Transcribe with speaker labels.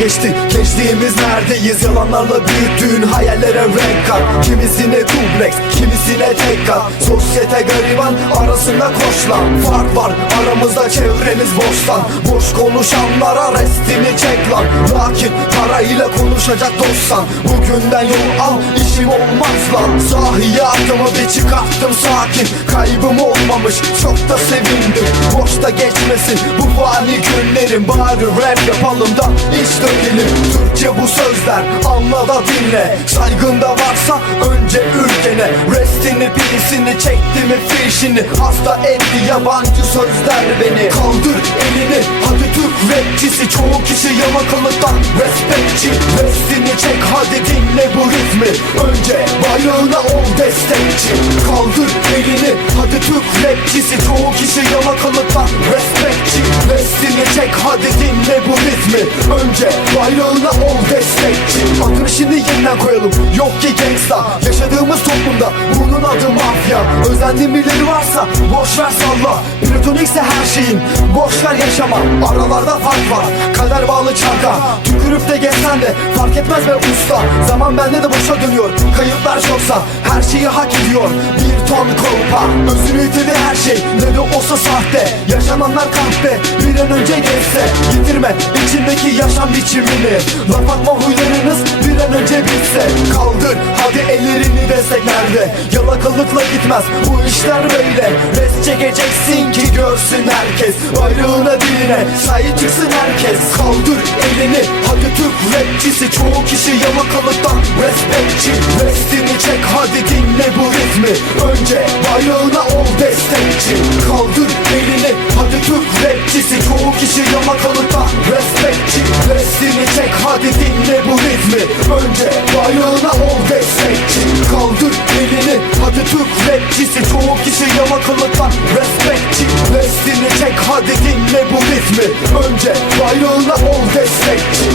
Speaker 1: geçti. Geçtiğimiz neredeyiz? Yalanlarla büyüttüğün hayallere renk kat. Kimisine dubleks kimisine tek kat. Zor Sosyete gariban arasında koşlan. Fark var aramızda çevremiz boştan. Boş konuşanlara restini çek lan. Lakin parayla konuşacak dostsan. Bugünden yol al işim olmaz lan. Sahiye adımı bir çıkarttım sakin. Kaybım olmamış çok da sevindim. Boşta geçmesin bu fani günlerim. Bari rap yapalım da iş dökelim Türkçe bu sözler anla da dinle. Saygın da varsa önce ülkene Restini pilisini çekti mi fişini Hasta etti yabancı sözler beni. Kaldır elini hadi Türk rapçisi. Çoğu kişi yalakalıktan respektçi Restini çek hadi dinle bu ritmi. Önce bayrağına ol destekçi. Kaldır elini hadi Türk rapçisi. Çoğu kişi yalakalıktan respektçi Restini çek hadi dinle bu ritmi. Önce bayrağına ol destekçi. Adını şimdi yeniden koyalım. Yok ki gangsta Yaşadığımız toplumda bunun adı mafya. Özendiğin birileri varsa boş ver salla. Platonikse her şeyin. Boş ver yaşama. Aralarda fark var. Kader bağlı çarka. Tükürüp de geçsen de fark etmez be usta. Zaman bende de boşa dönüyor. Kayıplar çoksa her şeyi hak ediyor. Bir ton kolpa. Özünü yitirdi her şey. Ne de olsa sahte. Yaşananlar kahpe Bir an önce geçse Yitirme içindeki yaşam biçimini. Laf atma huylarınız bir an önce bitse. Kaldır hadi ellerini destek nerede Yalakalıkla gitmez. Bu işler böyle. Res çekeceksin ki görsün herkes. Bayrağına diline sahip çıksın herkes. Kaldır elini. Hadi Türk rapçisi. Çoğu kişi yalakalıktan respektçi Restini çek. Hadi dinle bu ritmi. Önce bayrağına ol destekçi. Kaldır elini. Hadi Türk rapçisi. Çoğu kişi yalakalıktan respektçi Restini çek. Hadi dinle bu ritmi rapçisi Çoğu kişi yalakalıktan respektçi Restini çek. Hadi dinle bu ritmi. Önce bayrağına ol destekçi